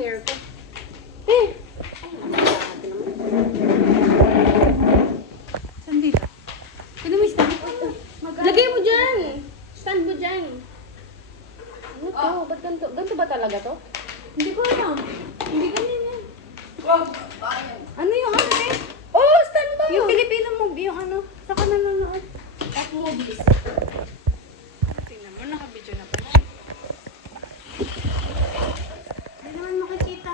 hair ko. Eh! Saan dito? Pwede mo stand? Lagay mo dyan! Stand mo dyan! Ano to? Ba't ganito? Ganito ba talaga to? Hindi ko alam. Hindi ganyan yan. Ano yung ano eh? Oh! Stand mo! Yung Filipino movie, yung ano. Saka nanonood. At movies. Tingnan mo, nakabidyo na pala. Hindi naman makikita.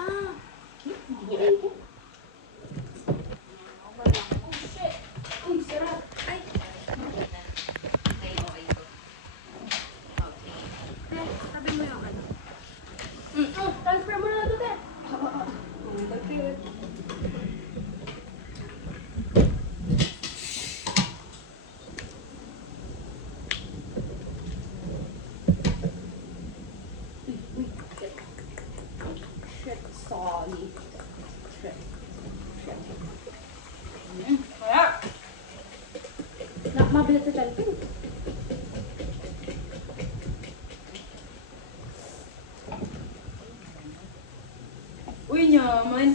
Uy, sarap. Ay! Okay, okay to. Okay. Sabi mo yung ano. Oh, transfer mo na ito, te. Shit, sorry. Shit. Kaya. Nakamabilat sa talpin. Uy, nyaman.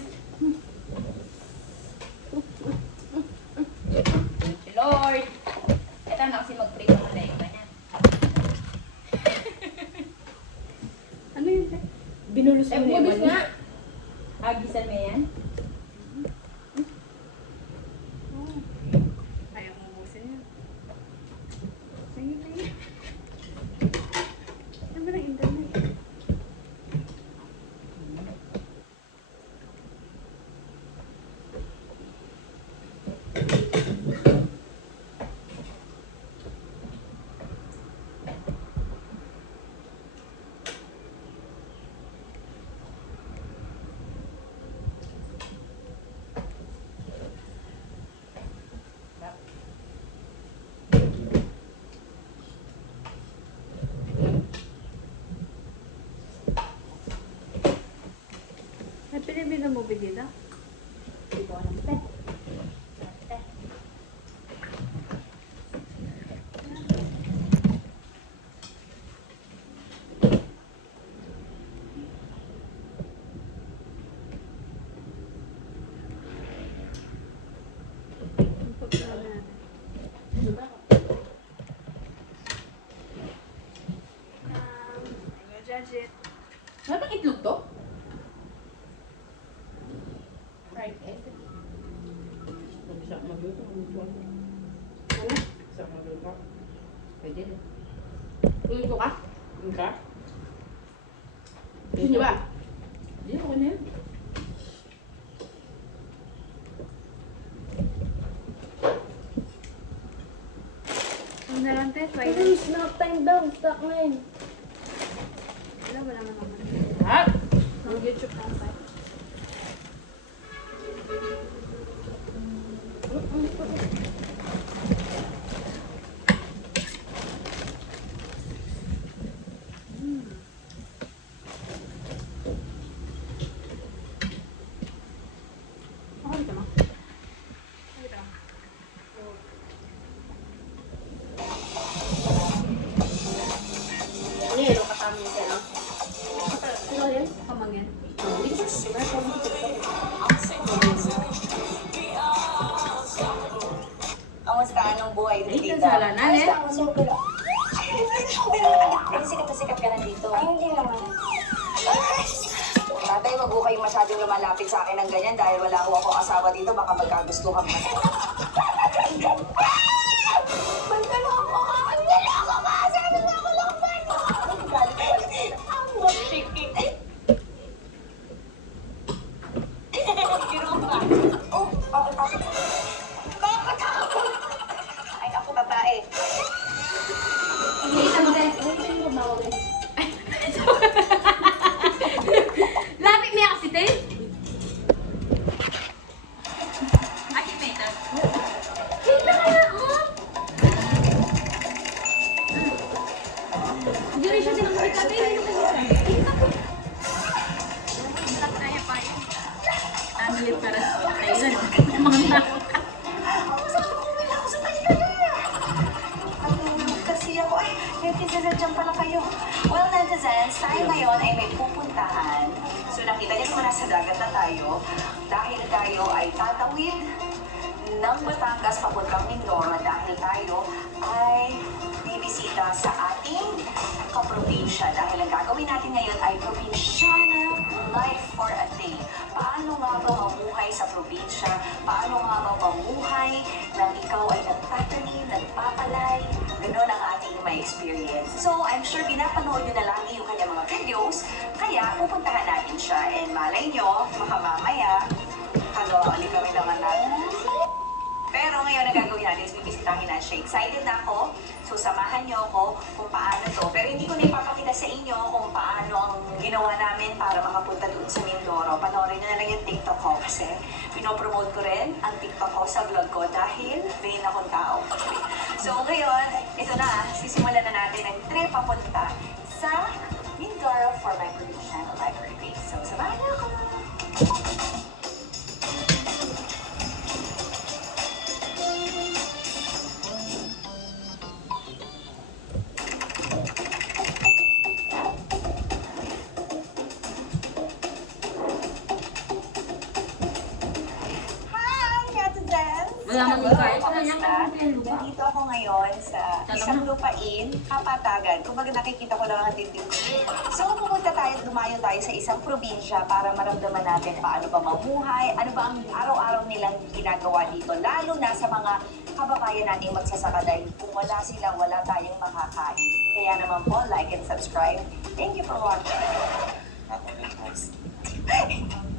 Thank you, Lord. Ito na kasi mag-pray ko na iba niya. Ano yun? Binulus mo na yung Movies mali. nga. Agisan mo yan? Ayaw mo ubusin yun. Ayun na yun. Ano ba ng internet? May pinibili mo ba dito? Hindi ko alam, te. Te. Ang pagkakas natin. Diba? Judge it. Ano bang itlog to? Fried egg. Bisa magluto, magluto. Ano? Bisa magluto. Pwede rin. Luto ka? Engka? Hindi ba? Hindi, ako na yan. Ang narante, Ay, Friday. snack time daw. Snack na yun. Wala naman. Ha? Mag-YouTube lang tayo. Ako dito mo. Dito mo. Ano yun? Ano kasama yun ka, no? Ano yun? Kamangyan. Hindi ko siya. Kamusta? Anong buhay Ay, dito? kasalanan eh. Kamusta? Okay lang. Ay, sikat na sikat ka na dito. Ay, hindi naman. Tatay, wag ko kayong masyadong lumalapit sa akin ng ganyan dahil wala ko akong asawa dito. Baka magkagustuhan pa. Magkaloko ka! Magkaloko ka! Sabi mo ako lang ba? Ang mapiki. Biro ka. Oh, bakit ako? Bakit ako? Ay, ako babae. Lapit niya kasi, te. Ay, may ito. Kita ka na, oh. Hindi rin siya tinangkita, te. Sarap na yan pa yun. Tamilit para sa Thailand. Mga tao. Ako sa ako, wala ako sa Thailand. Kasi ako, ay, netizens, dyan pala kayo. Well, netizens, tayo ngayon ay may pupuntahan. So nakita niyo naman nasa dagat na tayo. Dahil tayo ay tatawid ng Batangas papuntang Mindoro dahil tayo ay bibisita sa ating kaprobinsya. Dahil ang gagawin natin ngayon ay Provinciana Life for a Day. Paano nga ba mamuhay sa probinsya? Paano nga ba mamuhay nang ikaw ay nagtatanim, nagpapalay? Ganon ang ating may experience. So, I'm sure pinapanood nyo na lagi yung kanyang mga videos. Kaya, pupuntahan natin siya. And malay nyo, mamaya, ali kami naman natin. Pero ngayon, ang gagawin natin is bibisitahin na siya. Excited na ako. So, samahan niyo ako kung paano to. Pero hindi ko na ipapakita sa inyo kung paano ang ginawa namin para makapunta doon sa Mindoro. Panoorin niyo na lang yung TikTok ko kasi pinopromote ko rin ang TikTok ko sa vlog ko dahil vain akong tao. So, ngayon, ito na. Sisimulan na natin ang trip papunta sa Mindoro for my Provinciana Library Day. So, samahan niyo ako. Wala mang ikay. Nandito ako ngayon sa isang lupain, Kapatagan. Kung baga nakikita ko lang ang dibdib ko. So pumunta tayo at dumayo tayo sa isang probinsya para maramdaman natin paano ba mamuhay, ano ba ang araw-araw nilang ginagawa dito, lalo na sa mga kababayan nating magsasaka dahil kung wala sila, wala tayong makakain. Kaya naman po, like and subscribe. Thank you for watching.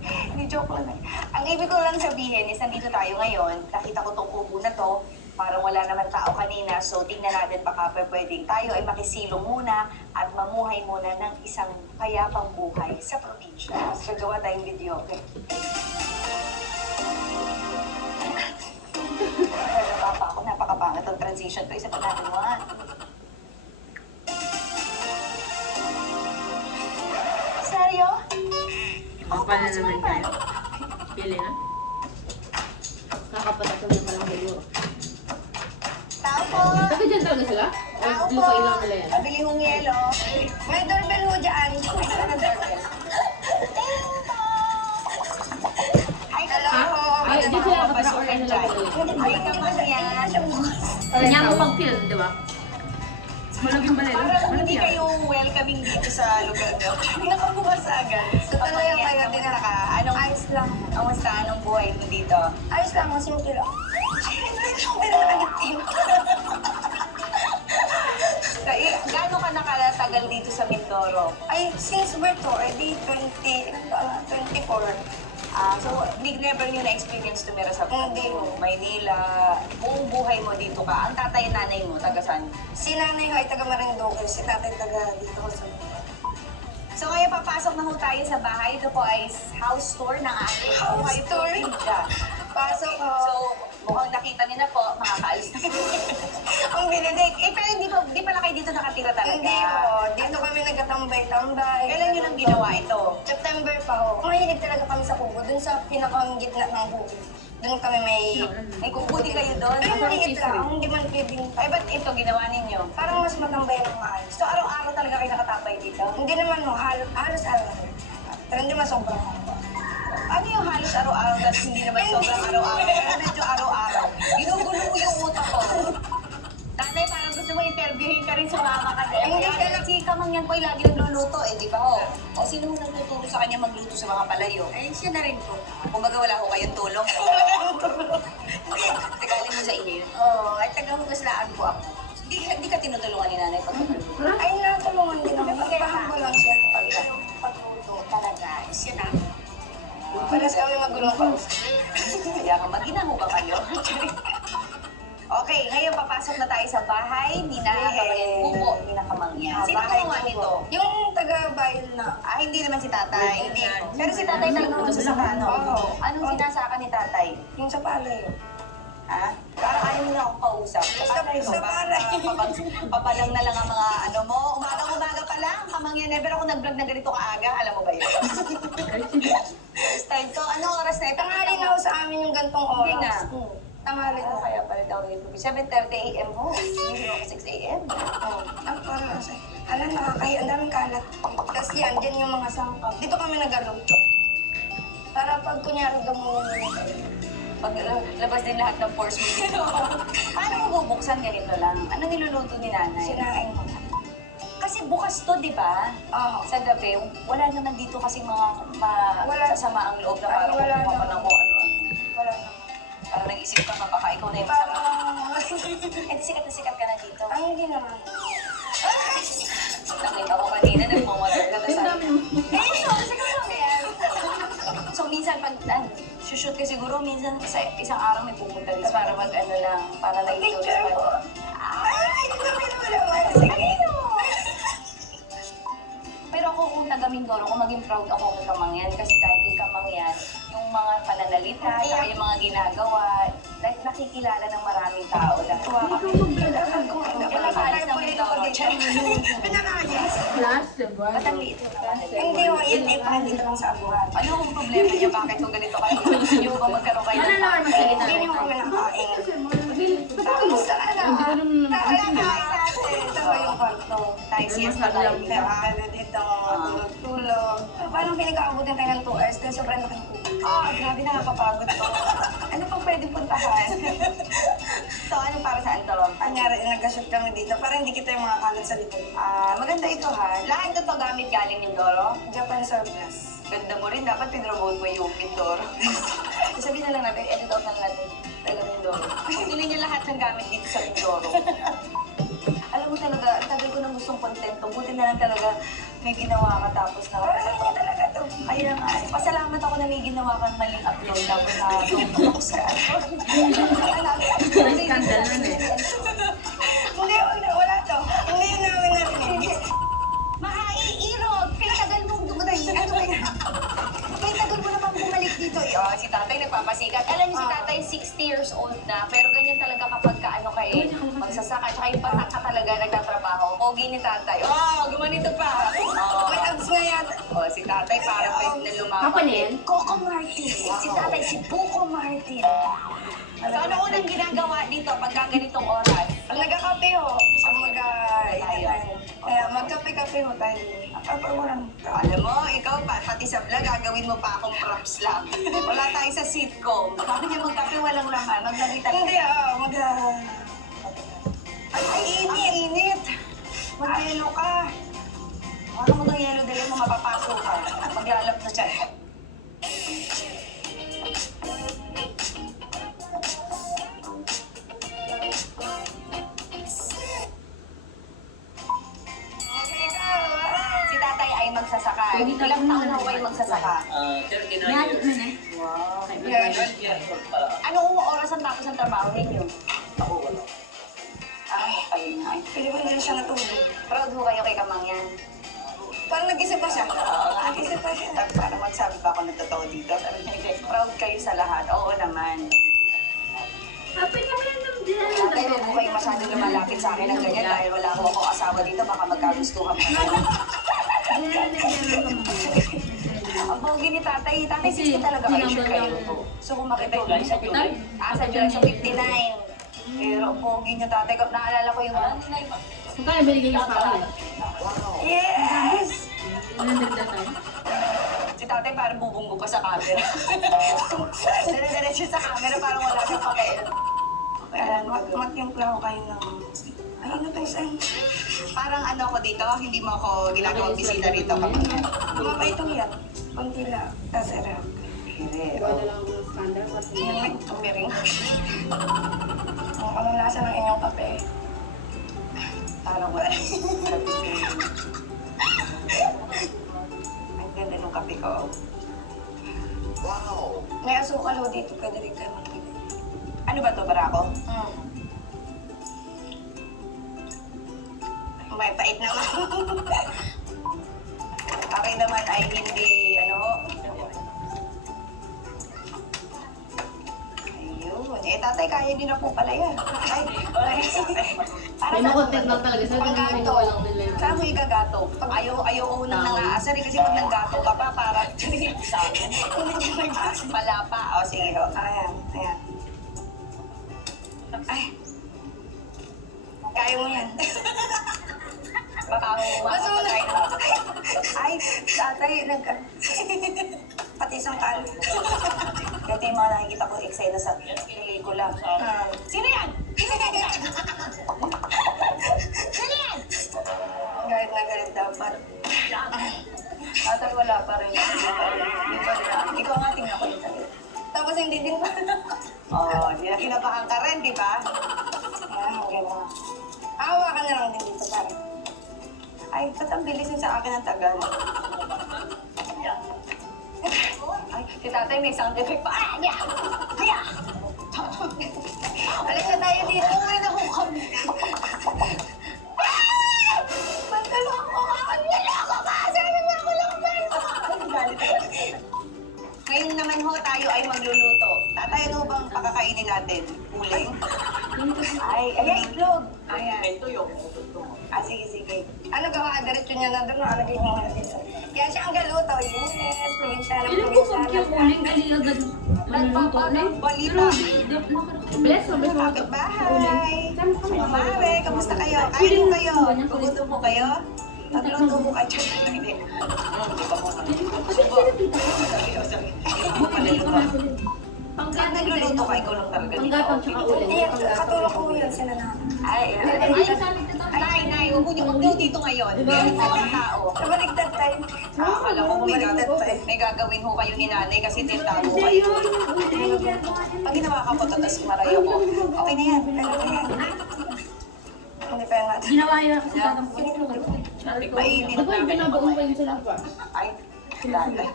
Hindi, joke lang. Ang ibig ko lang sabihin is nandito tayo ngayon. Nakita ko tong kubo na to. Parang wala naman tao kanina. So, tingnan natin baka pwedeng tayo ay makisilong muna at mamuhay muna ng isang payapang buhay sa probinsya. So, gagawa tayong video, okay? Nagpapa ako. Napakapangat ang transition ko. Isa pa natin, one. Seryo? Kapal na naman tayo. Pili na. Kakapatatong na palang siguro. Tao po! Taga dyan talaga sila? O Tao po! lupa ilang nila yan? Pabili mong yelo. May doorbell mo dyan. May doorbell. Hi, hello po. Ay, di sila nakatara or ano lang Ay, naman yan. Kanya mo pag-feel, di ba? Malaging balay. Parang hindi kayo welcoming dito sa lugar nyo. Nakabukas agad. So, tuloy kayo din ka. Anong ayos lang. Kamusta? Anong buhay mo dito? Ayos lang. Simple lang. Pero nakalitin. Gaano ka nakatagal dito sa Mindoro? Ay, since birth ko, di 24. So, never nyo na-experience tumira sa Maynila. Buong buhay mo dito ka. Ang tatay nanay mo, taga saan? Si nanay ko ay taga Marinduque, si tatay taga dito ko sa So, ngayon papasok na ho tayo sa bahay. Ito po ay house tour ng ating buhay tour? probinsya. Pasok ko. So, mukhang nakita niyo na po, makakaalis na. Ang binidig. Pero di pala kayo dito nakatira talaga. Hindi po. Dito kami nagkatambay-tambay. Kailan nyo nang ginawa ito? September pa ho. Mahilig talaga kami sa kubo. Dun sa pinakang gitna ng kubo. Dun kami May kukuti kayo doon? Ay, maliit lang. Hindi man pwedeng. Ay, ba't ito ginawa ninyo? Parang mas matambay ng maayos. So, araw-araw talaga kayo nakatambay dito? Hindi naman mo. Halos araw. Pero hindi man sobrang. Ano yung halos araw-araw at hindi naman sobrang araw-araw? Pero medyo araw-araw. Ginugulo mo yung utak ko. Nanay, parang gusto mo interviewin ka rin sa mama kasi. Hindi ka lang. Si Kamangyan po ay lagi nagluluto eh, di ba ho? O sino mo nagtuturo sa kanya magluto sa mga palayo? Ay, siya na rin po. Kumbaga wala ko kayong tulong. Tagalin mo sa inyo yun. Oo. Ay, taga-hugaslaan po ako. Hindi ka tinutulungan ni nanay pag Ay, natulungan din ako. Pagpahanggo lang siya. pagluto talaga. Is yun na. Paras kami magulong pa. Kaya ka mag-inaho ba kayo? Okay, ngayon papasok na tayo sa bahay ni Bubo, ni Nakamangyan. Sino gumawa nito? Yung taga-bayan na. Hindi naman si tatay. Hindi. Pero si tatay talaga magsasaka, no? Oo. Anong sinasaka ni tatay? Yung sa palay. Ha? Parang ayaw mo na akong kausap. Sa palay. Papalang na lang ang mga ano mo. Umaga pa lang. Kamangyan, never ako nag-vlog na ganito kaaga. Alam mo ba yun? First time ko. Anong oras na ito? Tanghali na ako sa amin yung gantong oras. Hindi nga. Tanghali ko. Kaya pala tawagin ko. 7:30 a.m. ho. Hindi ako 6 a.m. Oh, para kasi, nakakahiya, ang daming kalat. Tapos yan, dyan yung mga sangkap. Dito kami nag-alog. Para pag kunyari gamunin. Pag labas din lahat ng force mo dito. Paano mo bubuksan ganito lang? Ano niluluto ni nanay? Sinain ko. Kasi bukas to, di ba? Oo. Sa gabi, wala naman dito kasi mga Wala. sasama ang loob na Ay, parang wala kumuha pa naman. ng kung ano. Wala na. Parang nag-isip ka pa, baka ikaw na yung Parang, masama. Eh, di sikat na sikat ka na dito. ay, hindi naman. Nakita ko kanina, nagmamadar ka na Ang sa... dami naman. Eh, sikat lang yan. So, minsan, pag shoot ka siguro, minsan sa isang araw may pupunta rin para mag-ano lang, para nag-close Picture pa. ko. Ay, naman naman. Sige. Pero ako kung taga Mindoro, kung maging proud ako kay Kamangyan kasi dahil kay Kamangyan, yung mga pananalita, saka yung mga ginagawa, like nakikilala ng maraming tao. Dahil tuwa kami. Kailan alis ng Mindoro? Pinakayas. Class, diba? Ba't ang liit yung naman? Hindi mo, yun ay parang dito lang sa abuhan. Ano ang problema niya? Bakit kung ganito kayo? Gusto niyo ba magkaroon kayo ng Hindi niyo kami nakain. Kamusta ka na? Nakakain natin. Ito ba yung kwarto? Tayo siesta tayo dito? Nakakala dito, tulog-tulog. Parang pinag-aabutin tayo ng 2 hours dahil sobrang laki ng tubig. Grabe nakakapagod to. Ano pang pwede puntahan? So, ano para saan to? Kanyari, nag-shoot kami dito para hindi kita yung mga kalat sa likod. Maganda ito ha. Lahat ito gamit galing Mindoro. Japan surplus. Ganda mo rin, dapat pinromote mo yung Mindoro. Sabihin na lang natin, edit out na lang natin. Taga Mindoro. Pili niya lahat ng gamit dito sa Mindoro. Alam mo talaga, ang tagal ko nang gustong kontento. Buti na lang talaga may ginawa ka tapos na... Parang mo talaga to. Ayun nga, pasalamat ako na may ginawa kang maling upload tapos na tumakas ka. May scandal nun eh. Hindi, wala to. Hindi yun namin narinig. Mahaiirog! Kaya tagal mong dumatay. Ano ba yan? Kaya tagal mo naman bumalik dito. Oh, si tatay nagpapasikat. Alam niyo si tatay 60 years old na, pero ganyan talaga kapag kaano ka eh, magsasaka. Tsaka yung patak ka talaga nagtatrabaho. Pogi ni tatay. Oh, gumanito pa. Oh. May abs na yata. Oh, si tatay parang pwede na lumaban. Apa na yan? Coco Martin. Si tatay, si Buko Martin. So, ano unang ginagawa dito pagka ganitong oras? Nagkakape ho. So magkape-kape ho tayo. Walang Alam mo, ikaw pati sa vlog, gagawin mo pa akong props lang. Wala tayo sa sitcom. Bakit niya magkape walang laman? Maglagay tayo. Hindi, Ay, init. Mag-yelo ka. Baka mo ng yelo dali mo mapapasok ka. Maglalap na siya. Si tatay ay magsasaka. Ilang taon na kayo magsasaka? 39 Natin years. na eh. Wow. Yes. 9 years old pala. Anong oras ang tapos ng trabaho ninyo? Ako wala. Ayun nga. Pwede ba hindi na siya natulog? Proud mo kayo kay Kamangyan. Parang nag-isip pa siya. Oo nga. Nag-isip pa siya. Para magsabi pa ako ng totoo dito. Sabi niya, proud kayo sa lahat. Oo naman. Apay naman yan ng din. Tatay, huwag mo kayo masyado lumalapit sa akin ng ganyan dahil wala ko akong asawa dito. Baka magkagustuhan pa. Ang pogi ni tatay. Tatay, 60 talaga kayo. Sure kayo. So kung makita yung sa July. Sa July, so 59. Pero ang pogi niyo tatay. Naalala ko yung... Kung kaya binigay niyo sa akin. Yes! Walang dagdag tayo. Si tatay parang bubunggo pa sa camera. Dire-diretso sa camera parang wala siyang pakialam. Magtimpla ko kayo ng... Ay, ano tayo saan? Parang ano ako dito, hindi mo ako ginagawang bisita rito kapag Mabait itong yan. Kunti lang. Tapos erap. Gawa na lang ako ng scandal. May tumiring. Anong lasa ng inyong kape? Parang wala. Ang ganda nung kape ko. May asukal ho dito. Pwede rin kayo magbigay. Ano ba to, barako? May pait naman. Akin naman ay hindi, ano, ayun. Eh, tatay, kaya din na po pala yan. Ay, wala yung sabi. Para May sa makontent lang talaga. Sabi ko may gawa lang nila yun. saan mo igagato? Ayaw ko unang nangaasar eh, kasi pag nanggato ka pa, parang sa akin. Pala pa. O, sige ho. Ayan, ayan. Kaya mo yan. Baka ako Basta mo na. makapatay na. Ay, tatay, pati isang kal. Ito yung mga nakikita ko eksena sa pelikula. Sino yan? Galit na galit dapat. Tatay, wala pa rin. Hindi pa rin. Ikaw nga, tingnan ko dito. Tapos hindi din pa. Oo, kinabahan ka rin, di ba? Ayan, gano'n. Awa ka na lang din dito, pare. Ay, ba't ang bilis yun sa akin ang tagal? Ay, si tatay may sound effect pa. Ah, yeah! Yeah! Alis na tayo dito. Uwi na ho kami. Magkalok ko ka! Niloko ka! Sabi mo ako lang ba? Ngayon naman ho, tayo ay magluluto. Tatay, ano bang pakakainin natin? Uling? Ay, itlog. Ayan. Ah, sige, sige. Ano gawa? Diretso niya na doon. Alagay mo nga dito. Yan siya ang galuto. Yes! Provinciana, Ilan ko pag yung uling, ali agad. Balita. Bless o bless mo. Kapit bahay. Mamare, kamusta kayo? Kain mo kayo. Gugutom po kayo? Magluto po kayo. Hindi. Pag nagluluto ka, ikaw lang talaga dito. Panggapang tsaka uling. Hindi, katulong ko yun sila na. Ay, nay, huwag niyo magdaw dito ngayon. Meron po ang tao. Nabaligtad tayo. Akala ko Bumaliktad pa eh. may gagawin ho kayo ni nanay kasi tintado kayo. Pag ginawa ka po, tapos marayo ko. Okay na yan. Hindi pa yung natin. Ginawa yun kasi tatang Mainit Ako yung binabaon pa yun sa lapa. Ay, tatay.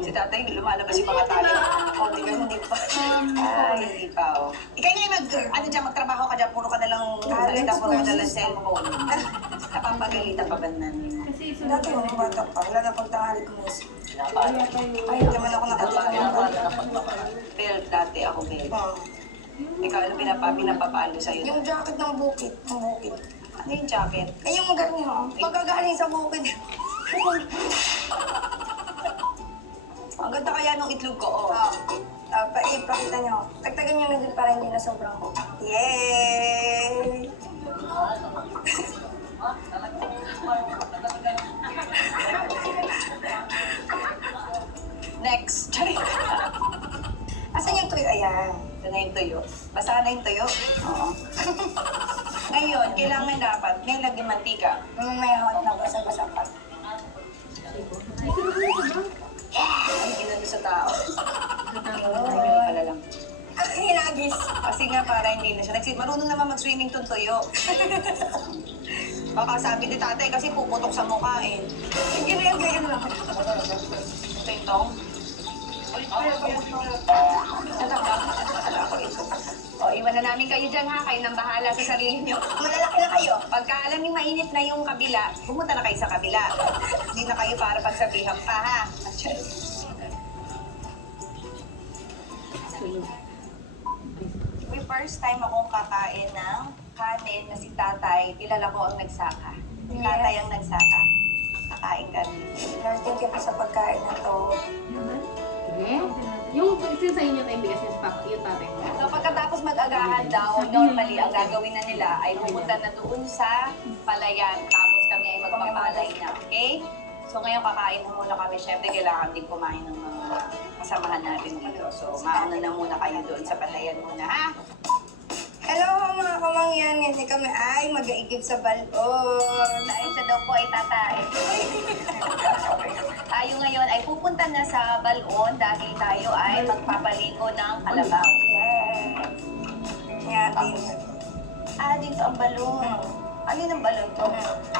Si tatay, lumalabas yung mga tali. Oh, hindi pa. Ay, hindi pa, oh. Ikaw nga ano dyan, magtrabaho ka dyan, puro ka nalang, puro ka nalang cellphone. Napapagalitan pa ba na Dati mo yung bata pa. Wala na pang tanghali ko miss. Ay, hindi naman ako nakatikin. Belt, dati ako belt. Oh. Ikaw, ano pinapapalo sa'yo? Yung jacket ng bukid. Ng bukid. Ano yung jacket? Ay, yung ganyan. Pagkagaling sa bukid. Ang ganda kaya nung itlog ko, oh. Pakita nyo. Tagtagan nyo na din para hindi na sobrang ko. Yay! Next. Charing. Asan yung tuyo? Ayan. Ito na yung tuyo. Basa na yung tuyo? Oo. Ngayon, kailangan dapat may lagyan mantika. May hawat na basa-basa pa. Ay, ginano sa tao. Ay, ganun pala lang. Hinagis. Kasi nga para hindi na siya. Marunong naman mag-swimming tong tuyo. Baka sabi ni tatay kasi puputok sa mukha eh. Sige na yung ganyan lang. Ito yung tong. O, iwan na namin kayo dyan ha. Kayo nang bahala sa sarili nyo. Malalaki na kayo. Pagka alam niyo mainit na yung kabila, pumunta na kayo sa kabila. Hindi na kayo para pagsabihan pa ha. May first time akong kakain ng kanin na si tatay, kilala ko ang nagsaka. Si tatay ang nagsaka. Kakain kami. Lord, thank you po sa pagkain na to. Yung sa inyo tayo bigas niya sa papa, yung tatay mo. So pagkatapos mag-agahan daw, normally ang gagawin na nila ay pumunta na doon sa palayan, tapos kami ay magpapalay na, okay? So ngayon kakain na muna kami, syempre kailangan din kumain ng mga kasamahan natin dito. So mauna na muna kayo doon sa palayan muna, ha? Hello mga kamangyan, hindi kami ay mag-aigib sa balon. Dahil siya daw po ay tatay. Tayo ngayon ay pupunta na sa balon dahil tayo ay magpapaligo ng kalabaw. Yes. Yan din. Ah, dito ang balon. Alin ang balon to?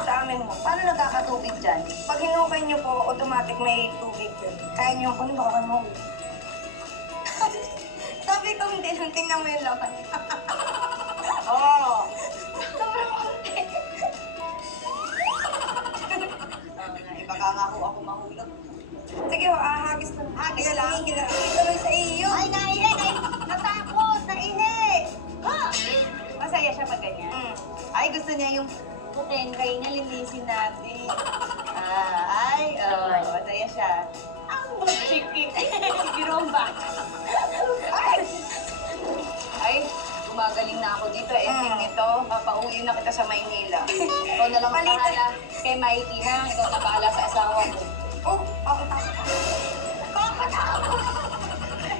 Sa amin mo. Paano nagkakatubig dyan? Pag hinukay nyo po, automatic may tubig yun. Kaya nyo kunin, baka kayo mahuli. Sabi ko, hindi lang. Tingnan mo yung laban. Oo. Sobrang kunti. Baka nga ho ako mahulog. Sige, ahagis na. Hagis lang. Ituloy sa iyo. Ay, natakot! Nainit! Ha! Masaya siya pag ganyan. Ay, gusto niya yung kay niya, linisin natin. Masaya siya. Ang butchiki. Giromba. Ay, gumagaling na ako dito, ending nito, papauwi na kita sa Maynila. Ikaw na lang ang bahala kay Mikey, ha? Ikaw na bahala sa asawa mo. Oh, ako.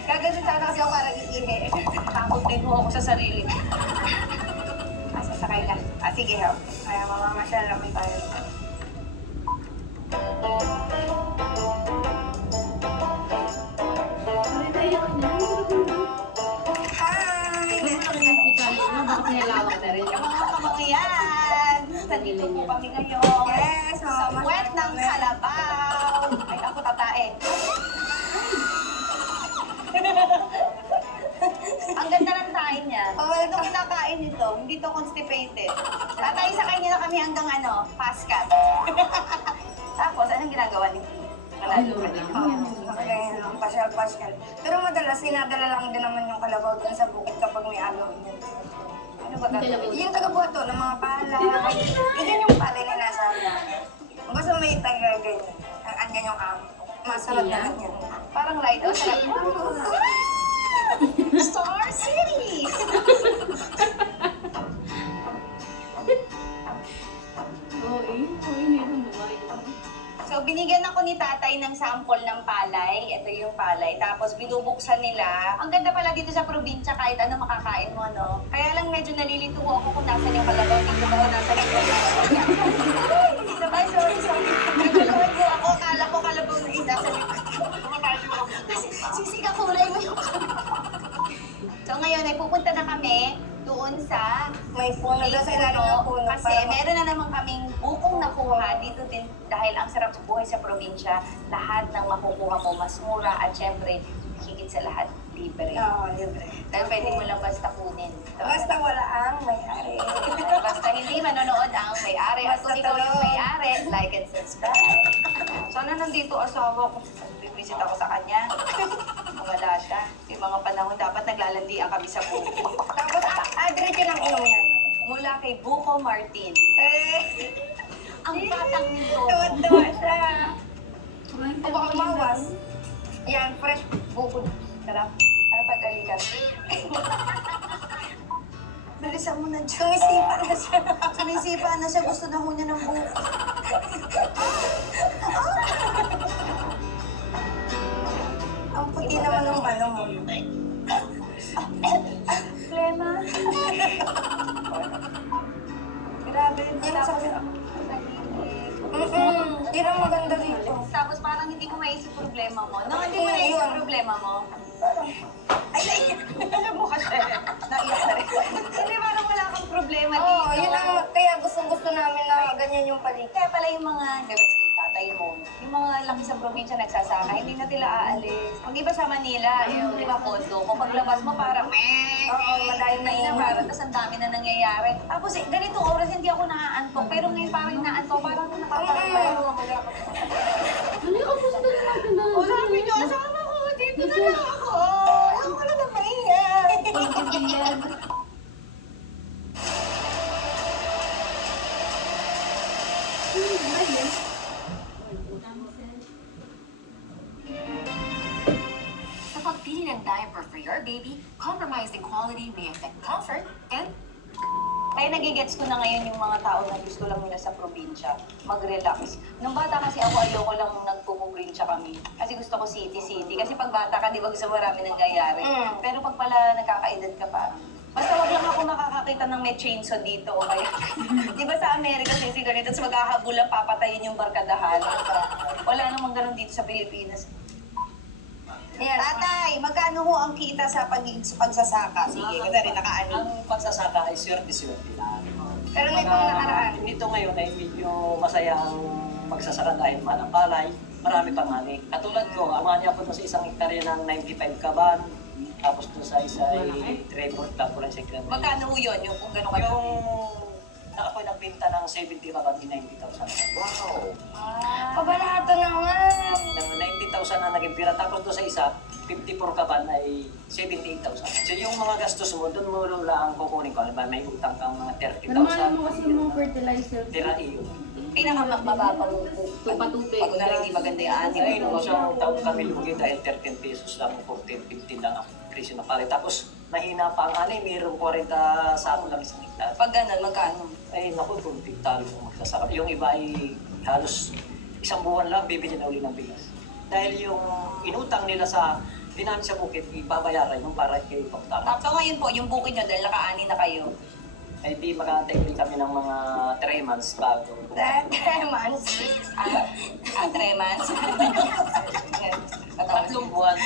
Gagawin sana kasi ako para iihi. Takot din ho ako sa sarili. Sasakay lang. Sige, ha? Kaya mamamasyal lang tayo. Hi! Bakit nilalawak na rin? Yung mga kamangiyan! Nandito po kami ngayon. Yes, Sa mamamasyal puwet ng kami. Kalabaw. Ay, ako tatae. Ang ganda ng tayo niya. Ito kinakain nito, hindi to constipated. Tatay sa kanya na kami hanggang paskat. Tapos, anong ginagawa ni Kiki? Malalo ka din. Ganyan lang, pasyal-pasyal. Pero madalas, sinadala lang din naman yung kalabaw dun sa bukid kapag may agaw niya. Ano ba gagawin? Yung taga-buhato ng mga pala. Yan yung pala na nasa basta may taga-ganyan. Andyan yung amo. Masalad naman yan. Parang lighthouse. Star City! So, binigyan ako ni tatay ng sample ng palay. Ito yung palay. Tapos, binubuksan nila. Ang ganda pala dito sa probinsya, kahit ano makakain mo, no? Kaya lang medyo nalilito ako kung nasan yung kalabaw. Dito ba o nasan yung sabay, sorry. Nagkalood mo ako. Akala ko kalabaw na isa sa likod. Kasi, sisiga kulay mo yung So, ngayon, ay pupunta na kami doon sa May puno doon sa ilalim ng puno. kasi meron na naman kaming bukong nakuha dito din dahil ang sarap sa buhay sa probinsya, lahat ng makukuha mo mas mura at syempre, higit sa lahat, libre. Oo, libre. Dahil pwede mo lang basta kunin. Basta wala ang may-ari. Basta hindi manonood ang may-ari. At kung ikaw yung may-ari, like and subscribe. Sana nandito asawa ko. Bibisit ako sa kanya. Kung wala siya. Yung mga panahon dapat naglalandian kami sa buko. Tapos, diretso ng inom yan. Mula kay Buko Martin. Ang batang nito. Tuwa siya. O baka mawas. Yan, fresh bukod. Sarap. Ano pa dalikan? Bilisan mo na dyan. Sumisipa na siya. Sumisipa na siya. Gusto na ho niya ng buko. Ang puti naman ng ano mo. Plema. Grabe. Tapos, Hindi na maganda dito. tapos parang hindi mo maisip problema mo. No, hindi mo naisip problema mo. Ay, alam mo kasi. Naiyak na rin. Hindi, parang wala kang problema dito. Oo, yun ang, kaya gusto namin na ganyan yung paligid. Kaya pala yung mga, di ba si tatay mo, yung mga laki sa probinsya nagsasaka, hindi na tila aalis. Pag iba sa Manila, yung di ba kondo, kung paglabas mo parang meh, Oo, madahil na na parang tas ang dami na nangyayari. Tapos ganitong oras hindi ako naaantok, pero ngayon parang naantok, parang nakapagpaparo ako. Ano yung upo sa doon natin na? O sabi niyo, asawa ko, dito na lang ako. Ako wala na mahiya. Sa pagpili ng diaper for your baby, compromising quality may affect comfort and Kaya nagigets ko na ngayon yung mga tao na gusto lang nila sa probinsya, mag-relax. Nung bata kasi ako, ayoko lang nagpupuprobinsya kami. Kasi gusto ko city-city. Kasi pag bata ka, di ba gusto marami nangyayari. Pero pag pala nagkakaedad ka parang, basta wag lang ako makakakita ng may chainsaw dito o kaya. Di ba sa Amerika, sisi ganito, tapos maghahabulan, papatayin yung barkadahan. Wala namang ganun dito sa Pilipinas. Yes. Tatay, magkano ho ang kita sa pagsasaka? Sige, kasi rin nakaano. Ang pagsasaka ay swerte-swerte lang. Pero nitong nakaraan. Dito ngayon ay medyo masaya ang pagsasaka dahil mahal ang palay. Marami pang mani. Katulad ko, amani ako sa isang hektarya ng 95 kaban. Tapos doon sa isa ay 3/4 lang po lang sa hektarya. Magkano ho yun? Yung kung gano'n ka Yung ako'y nagbenta ng 70 kaban, 90,000. Wow! Pabalato naman. Ng 90,000 na naging pira. Tapos doon sa isa, 54 ka ba ay 78,000. So yung mga gastos mo, doon mo lang kukunin ko. Alam ba, may utang kang mga 30,000. Ano mo kasi yung mga fertilizer? Tira iyo. Pinakamababang Tupa-tupig. pag kunwari hindi maganda yung ani. Ay, nung isang taon kami lugi dahil 13 pesos lang, 14, 15 lang ang presyo na pare. Tapos mahina pa ang ani, mayroong 40 sako lang isang hektar. Pag ganun, magkano? Ay, naku, kung talo kung magsasaka. Yung iba ay halos isang buwan lang bibili na uli ng bigas. Dahil yung inutang nila sa dinamin sa bukid, ibabayaran yung para kay Pagtara. So ngayon po, yung bukid nyo dahil nakaani na kayo. Ay di makantay ulit kami ng mga 3 months bago. 3 months. 3 months. 3 buwan.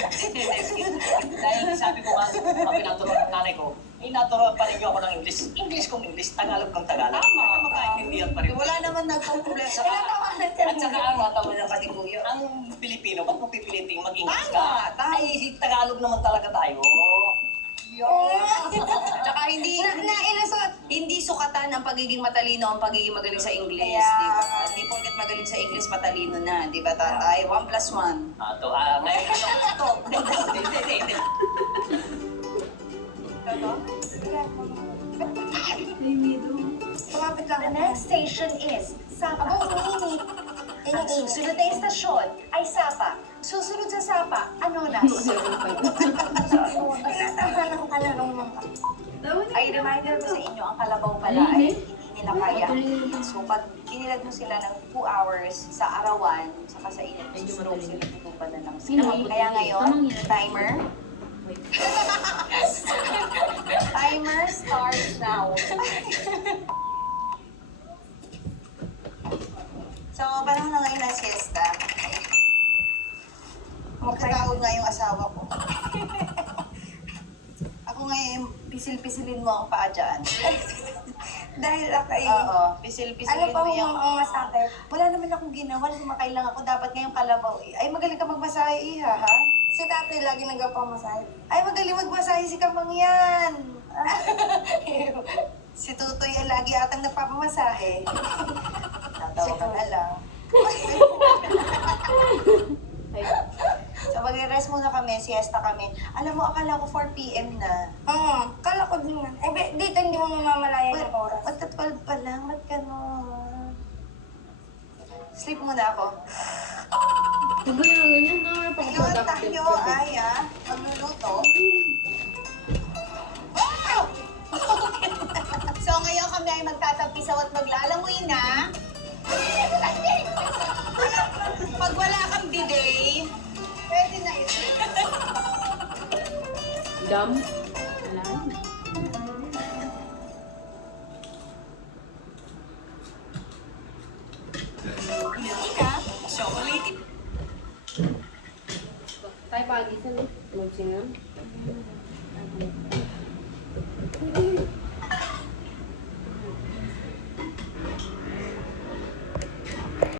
Dahil sabi ko nga, pag pinaturuan ng nanay ko, naturuan pa rin niyo ako ng English. English kong English, Tagalog kong Tagalog. Tama. Makaintindihan pa rin. Wala naman nagpo-problema sa Ilan taon na At saka ang tama na pati kuya. ang Pilipino, ba't mo pipiliting mag-English Tama, ka? tama. Ay, Tagalog naman talaga tayo. Tsaka hindi Nailusot. hindi sukatan ang pagiging matalino ang pagiging magaling sa English, Kaya- di ba? Hindi porket magaling sa English matalino na, di ba tatay? 1 + 1. Ngayon, Ito. hindi. Tumapit lang. The next station is Sapa. Abo, uminit. Ang susunod na istasyon ay Sapa. Susunod sa Sapa, Anonas. Tinatahanap ka na nung mga. Ay, reminder ko sa inyo, ang kalabaw pala ay hindi nila kaya. So, pag inilad mo sila ng 2 hours sa arawan, saka sa init, slow sila, tutupan na lang sila. Kaya ngayon, timer. Timer starts now. So, panahon na ngayon ng siesta. Magkataon nga yung asawa ko. Ako ngayon, pisil-pisilin mo ang paa dyan. Dahil ako Oo, Ano pisil-pisilin pa mo kung yung... ang masakit? Wala naman akong ginawa, sumakay lang ako. Dapat ngayong kalabaw. Ay, magaling ka magmasahe, iha, ha? Si tatay lagi nagpapamasahe. Ay, magaling magmasahe si Kamang yan. Si Tutoy ay lagi atang nagpapamasahe. Tatawa ka na lang. So, mag-rest muna kami, siesta kami. Alam mo, akala ko 4 p.m. na. Oo, kala ko din na. Eh, dito hindi mo mamamalayan yung oras. Ba't 12 pa lang? Ba't gano'n? Sleep muna ako. Diba yung ganyan? No, Ngayon tayo ay magluluto. Wow! So ngayon kami ay magtatapisaw at maglalangoy na. Pag wala kang bidet, pwede na ito. Dam? Wala. Ika, chocolate. Tayo pagisan eh. Magsingan.